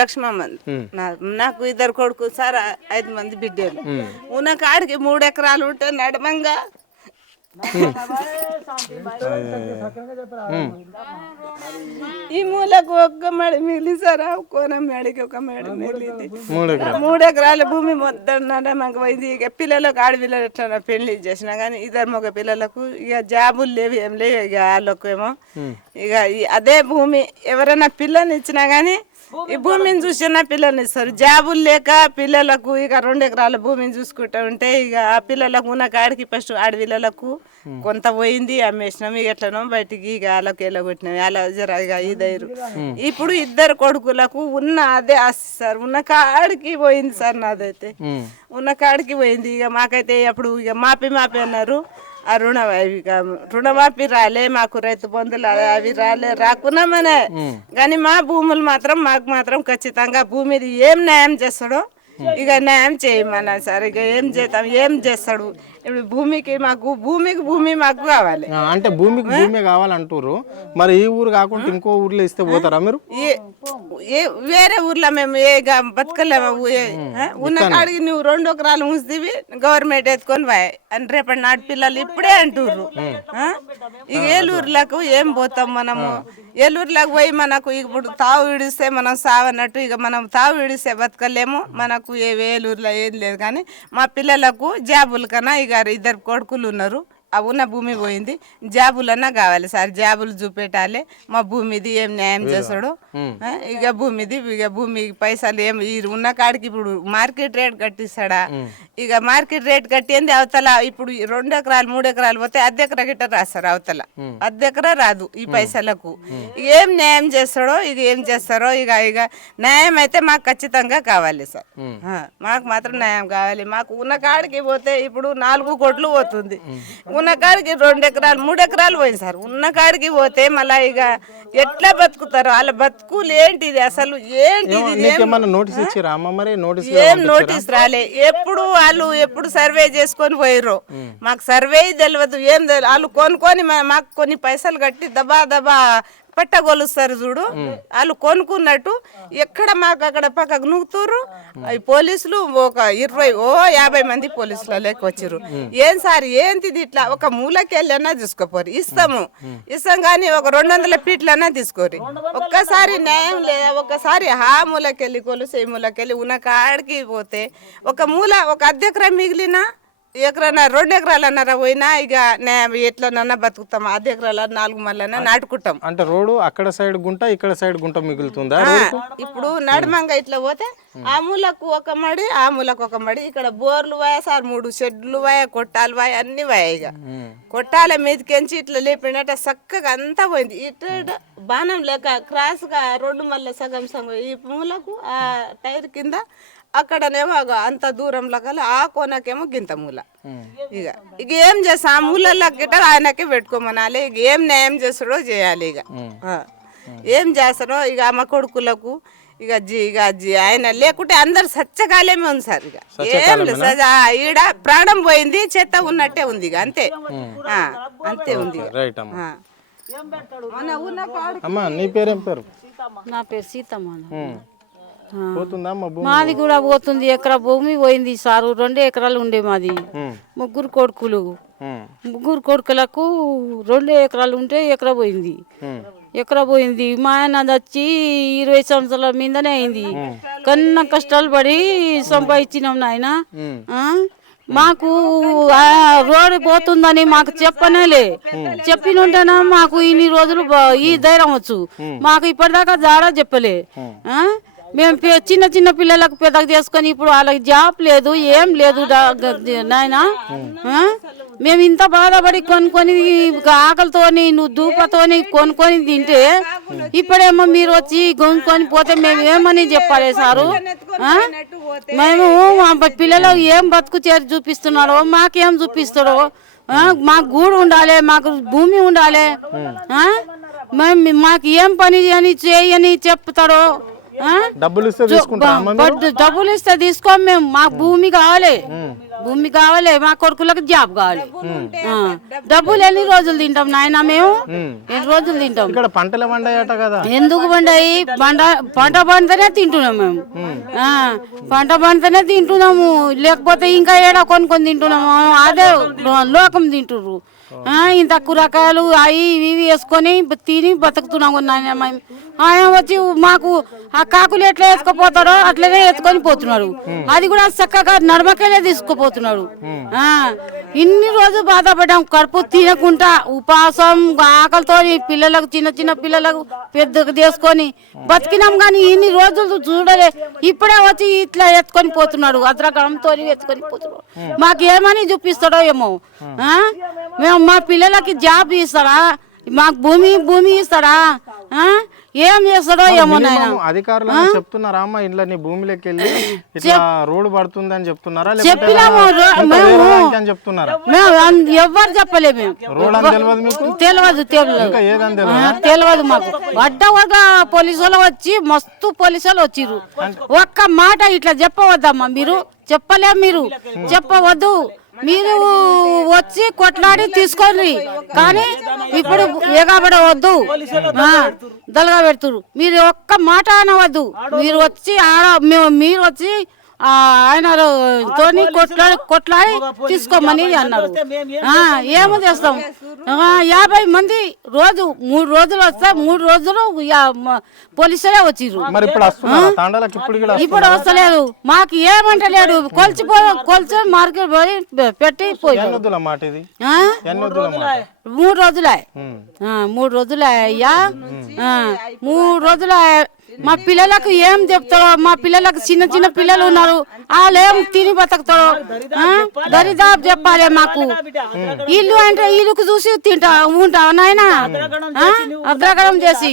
లక్ష్మమ్మ. నాకు 2 కొడుకు సార్, 5 మంది బిడ్డలు. ఉన్న కాడికి 3 ఎకరాలు ఉంటే నడమంగా ఈ మూలకు ఒక్క మడి మిగిలి సార్, కోనం మేడకి ఒక మేడ మిగిలింది. 3 ఎకరాల భూమి మొత్తం నడమంగా పోయింది. ఇక పిల్లలకు ఆడపిల్లలు ఎట్లా పెళ్లి చేసినా కానీ 2 మగ పిల్లలకు ఇక జాబులు లేవు, ఏం లేవు. ఇక వాళ్ళకు ఏమో ఇక అదే భూమి ఎవరైనా పిల్లని ఇచ్చినా గానీ ఈ భూమిని చూసినా పిల్లల్ని ఇస్తారు. జాబులు లేక పిల్లలకు ఇక 2 ఎకరాల భూమిని చూసుకుంటూ ఉంటే ఇక ఆ పిల్లలకు ఉన్న కాడికి ఫస్ట్ ఆడపిల్లలకు కొంత పోయింది, అమ్మేసినాం. ఇక ఎట్లనో బయటికి ఇక వాళ్ళకి వెళ్ళగొట్టినాం. అలా జర ఇక ఇదైరు. ఇప్పుడు 2 కొడుకులకు ఉన్న అదే ఆస్తి సార్, ఉన్న కాడికి పోయింది సార్. నాదైతే ఉన్న కాడికి పోయింది. ఇక మాకైతే అప్పుడు ఇక మాపి అన్నారు. ఆ రుణమాఫీ రాలే, మాకు రైతు బంధులు అవి రాకున్నామనే కానీ మా భూములు మాత్రం మాకు మాత్రం ఖచ్చితంగా భూమిది ఏం న్యాయం చేస్తాడో ఇక న్యాయం చేయమన్నా సార్. ఇక ఏం చేస్తాం, ఏం చేస్తాడు ఇప్పుడు భూమి మాకు కావాలి. అంటే భూమి కావాలంటారు. మరి ఈ ఊరు కాకుండా ఇంకో ఊర్లో ఇస్తే పోతారా మీరు? వేరే ఊర్లో మేము బతకలేము. ఉన్న కాడికి నువ్వు 2 ఎకరాలు ఉంచుతీవి, గవర్నమెంట్ ఎత్తుకొని పోయి అని రేపటి నాటి పిల్లలు ఇప్పుడే అంటుర్రు. ఇక ఏలూరులకు ఏం పోతాం మనము? ఏలూరులకు పోయి మనకు ఇప్పుడు తావు విడిస్తే మనం సావన్నట్టు. ఇక మనం తావు విడిస్తే బతకలేము. మనకు ఏలూరులో ఏం లేదు. కానీ మా పిల్లలకు జాబులు కన్నా ఇక 2 కొడుకులు ఉన్నారు. ఆ ఉన్న భూమి పోయింది, జాబులన్నా కావాలి సార్. జాబులు చూపెట్టాలి. మా భూమిది ఏం న్యాయం చేస్తాడు. ఇక భూమి పైసలు ఏం ఉన్న కాడికి ఇప్పుడు మార్కెట్ రేట్ కట్టిస్తాడా? ఇక మార్కెట్ రేట్ కట్టింది అవతల. ఇప్పుడు 2 ఎకరాలు 3 ఎకరాలు పోతే అద్దెకర గిట్ట రాస్తారు. అవతల అద్దెకర రాదు ఈ పైసలకు. ఏం న్యాయం చేస్తాడో ఇక ఏం చేస్తారో. ఇక న్యాయం అయితే మాకు ఖచ్చితంగా కావాలి సార్. మాకు మాత్రం న్యాయం కావాలి. మాకు ఉన్న కాడికి పోతే ఇప్పుడు 4 కోట్లు పోతుంది. ఉన్న కాడికి 2 ఎకరాలు 3 ఎకరాలు పోయింది సార్. ఉన్న కాడికి పోతే మళ్ళా ఇక ఎట్లా బతుకుతారు? వాళ్ళ బతుకులు ఏంటిది అసలు? ఏంటిది? ఏం నోటీస్ రాలే. ఎప్పుడు సర్వే చేసుకొని పోయిర్రు. మాకు సర్వే తెలియదు, ఏం తెలియదు. వాళ్ళు కొనుక్కొని మాకు కొన్ని పైసలు కట్టి దబా పట్టగొలుస్తారు చూడు. వాళ్ళు కొనుక్కున్నట్టు ఎక్కడ మాకు అక్కడ పక్కకు నూకుతుర్రు. పోలీసులు ఒక 50 మంది పోలీసులు లెక్క వచ్చారు. ఏం సార్ ఏంటిది ఇట్లా? ఒక మూలకెళ్ళన్నా తీసుకోపోరు. ఇస్తాం కానీ ఒక 200 ఫీట్లన్నా తీసుకోరు. ఒక్కసారి న్యాయం లేదా? ఒక్కసారి ఆ మూలకెళ్ళి కొలుసు ఈ మూలకెళ్ళి ఉన్న కాడికి పోతే ఒక అద్దెకరం మిగిలిన ఎకరన్నా 2 ఎకరాలన్నారా పోయినా ఇక ఎట్లనన్నా బతుకుతాం. 10 ఎకరాల 4 మళ్ళన్నా నాటుకుంటాం. అంటే రోడ్డు అక్కడ సైడ్ గుంట ఇక్కడ సైడ్ గుంట మిగులుతుందా? ఇప్పుడు నడుమంగా ఇట్లా పోతే ఆ మూలకు ఒక మడి, ఆ మూలకు ఒక మడి. ఇక్కడ బోర్లు వాయ సార్, 3 షెడ్లు వాయ, కొట్టాలు వాయ, అన్ని వాయ. ఇక కొట్టాల మీదకెంచి ఇట్లా లేపినట్ట చక్కగా అంతా పోయింది. ఇట్లా బాణం లేక క్రాస్ గా 2 మళ్ళీ సగం ఈ మూలకు ఆ టైర్ కింద అక్కడనేమో అంత దూరంలో కల ఆ కోనకేమో గింత మూల. ఇక ఏం చేస్తా? ఆ మూలల్లో గిట్ట ఆయనకే పెట్టుకోమనాలి. ఇక ఏం న్యాయం చేస్తాడో చేయాలి. ఇక ఏం చేస్తాడో ఇక మా కొడుకులకు ఇక ఆయన లేకుంటే అందరు సచ్చకాలేమే ఉంది సార్. ఇక ఏం లేదు ఈడ ప్రాణం పోయింది, చెత్త ఉన్నట్టే ఉంది. ఇక అంతే ఉంది. నా పేరు సీతమ్మ. మాది కూడా పోతుంది. ఎకరా భూమి పోయింది సారు. 2 ఎకరాలు ఉండే మాది. 3 కొడుకులకు 2 ఎకరాలు ఉంటే ఎకరా పోయింది. మా ఆయన వచ్చి 20 సంవత్సరాల మీదనే అయింది. కన్నా కష్టాలు పడి సంపాదించినాం నాయన. మాకు రోడ్డు పోతుందని మాకు చెప్పినుంటేనా మాకు ఇన్ని రోజులు ఈ ధైర్యం వచ్చు. మాకు ఇప్పటిదాకా జాడా చెప్పలే. మేము చిన్న పిల్లలకు పెద్దగా చేసుకొని ఇప్పుడు వాళ్ళకి జాబ్ లేదు, ఏం లేదు నాయన. మేము ఇంత బాధపడి కొనుక్కొని ఆకలితోని దూపతోని కొనుక్కొని తింటే ఇప్పుడేమో మీరు వచ్చి కొనుక్కొని పోతే మేము ఏమని చెప్పాలి సారు? మేము మా పిల్లలకు ఏం బతుకు చేరి చూపిస్తున్నారో, మాకేం చూపిస్తారో. మాకు గూడు ఉండాలి, మాకు భూమి ఉండాలి. మాకు ఏం పని అని చేయని చెప్తారో. డబ్బులు ఇస్తే తీసుకోం మేము. మాకు భూమి కావాలి. భూమి కావాలి, మా కొడుకులకు జాబ్ కావాలి. డబ్బులు ఎన్ని రోజులు తింటాం నాయన మేము? ఎన్ని రోజులు తింటాం? ఇక్కడ పంటలు పండాయట కదా, ఎందుకు పండాయి? పంట పండితేనే తింటున్నాం మేము. పంట పండితేనే తింటున్నాము, లేకపోతే ఇంకా ఏడా కొనుక్కొని తింటున్నాము. అదే లోకం తింటుర్రు. ఇంత కూరగాయలు అవి ఇవి వేసుకొని తిని బతుకుతున్నాము నాయన. ఆయన వచ్చి మాకు ఆ కాకులు ఎట్లా ఎత్తుకుపోతారో అట్లనే ఎత్తుకొని పోతున్నారు. అది కూడా చక్కగా నడమకెళ్ళే తీసుకుపోతున్నాడు. ఇన్ని రోజులు బాధపడ్డాం, కడుపు తినకుండా ఉపవాసం ఆకలితో పిల్లలకు చిన్న చిన్న పిల్లలకు పెద్దగా చేసుకొని బతికినాం. కానీ ఇన్ని రోజులు చూడలే, ఇప్పుడే వచ్చి ఇట్లా ఎత్తుకొని పోతున్నాడు. అద్రగడంతో ఎత్తుకొని పోతున్నాడు. మాకు ఏమని చూపిస్తాడో ఏమో. మేము మా పిల్లలకి జాబ్ ఇస్తాడా? మాకు భూమి ఇస్తాడా? ఏం చేస్తాడో ఏమో నాయన. అధికారులు చెప్తున్నారా అమ్మ ఇంట్లో నీ భూమిలోకి వెళ్ళి ఇట్లా రోడ్డు పడుతుంది అని చెప్తున్నారా? చెప్పినాము అని చెప్తున్నారా? ఎవ్వరు చెప్పలే. మేము రోడ్ అని తెలియదు మీకు? తెలియదు మాకు. అడ్డవగా పోలీసు వాళ్ళు వచ్చి మస్తు పోలీసు వాళ్ళు వచ్చిర్రు. ఒక్క మాట ఇట్లా చెప్పవద్దమ్మా, మీరు చెప్పలే, మీరు చెప్పవద్దు, మీరు వచ్చి కొట్లాడి తీసుకోండి. కానీ ఇప్పుడు ఎగబడవద్దు, దళగా పెడుతురు. మీరు ఒక్క మాట అనవద్దు. మీరు వచ్చి మీరు వచ్చి ఆయన తోని కొట్లాడి తీసుకోమని అన్నారు. ఏమో చేస్తాం? 50 మంది రోజు 3 రోజులు వస్తే 3 రోజులు పోలీసులే వచ్చిర్రు. ఇప్పుడు వస్తలేదు, మాకు ఏమంటలేడు. కొలిచి మార్కెట్ పోయి పెట్టి పోయి 3 రోజులే. 3 రోజులే అయ్యా, 3 రోజులే. మా పిల్లలకు ఏం చెప్తారో? మా పిల్లలకు చిన్న చిన్న పిల్లలు ఉన్నారు, వాళ్ళు ఏం తిని బతుకుతారో? దరిదాపు చెప్పాలి మాకు. ఇల్లు అంటే ఇల్లుకు చూసి ఉంటావు నాయన, అద్రగడం చేసి